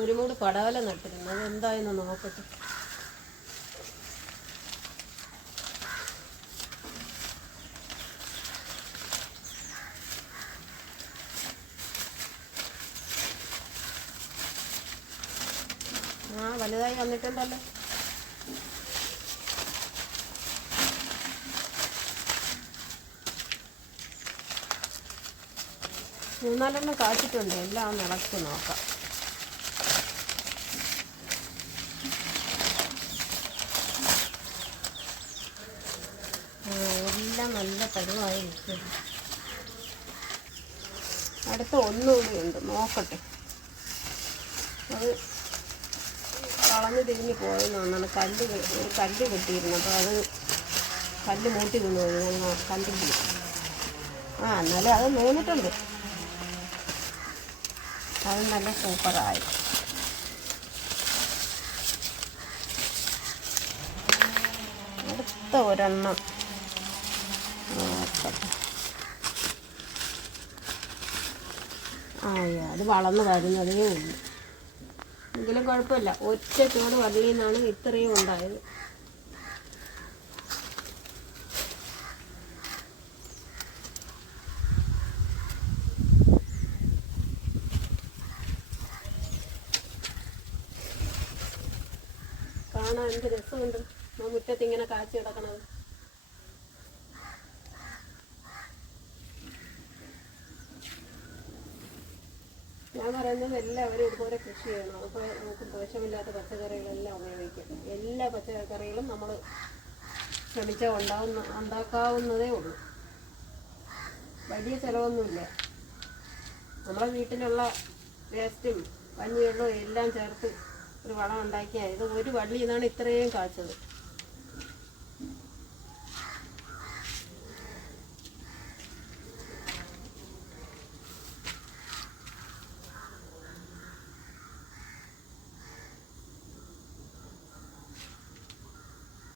ഒരു മൂട് പടവല നട്ടിരുന്നു. അത് എന്തായെന്ന് നോക്കട്ടെ. ആ വലുതായി വന്നിട്ടുണ്ടല്ലോ. മൂന്നാലെണ്ണം കാച്ചിട്ടുണ്ട്. എല്ലാം ഒന്ന് നോക്കാം ആ, എല്ലാം നല്ല പരുവായി നിൽക്കുന്നു. അടുത്ത ഒന്നുകൂടി ഉണ്ട്. നോക്കട്ടെ. അത് കളഞ്ഞ് തിരിഞ്ഞ് പോയെന്ന് തോന്നുന്നു കല്ല് ഒരു കല്ല് കിട്ടിയിരുന്നു. അപ്പോൾ അത് കല്ല് മൂട്ടി തിന്നു ഞാൻ കണ്ടില്ല ആ എന്നാലും അത് മൂന്നിട്ടുണ്ട്. അത് നല്ല സൂപ്പറായി. അടുത്ത ഒരെണ്ണം. അത് വളർന്ന് വരുന്നതേ ഉള്ളൂ. എങ്കിലും കുഴപ്പമില്ല. ഒറ്റ ചൂട് വള്ളിയിൽ നിന്നാണ് ഇത്രയും ഉണ്ടായത്. കാണാൻ എന്ത് രസമുണ്ട്. ആ മുറ്റത്ത് ഇങ്ങനെ കാച്ചി കിടക്കണത് ഞാൻ പറയുന്നത് എല്ലാവരും ഇതുപോലെ കൃഷി ചെയ്യണം. അപ്പോൾ നമുക്ക് ദോഷമില്ലാത്ത പച്ചക്കറികളെല്ലാം ഉപയോഗിക്കാം. എല്ലാ പച്ചക്കറികളും നമ്മൾ ശ്രമിച്ചാൽ ഉണ്ടാവുന്ന ഉണ്ടാക്കാവുന്നതേ ഉള്ളൂ. വലിയ ചിലവൊന്നുമില്ല. നമ്മളെ വീട്ടിലുള്ള വേസ്റ്റും കഞ്ഞിവെള്ളവും എല്ലാം ചേർത്ത് ഒരു വളം ഉണ്ടാക്കിയാൽ ഇത് ഒരു വള്ളി ഇതാണ് ഇത്രയും കാച്ചത്.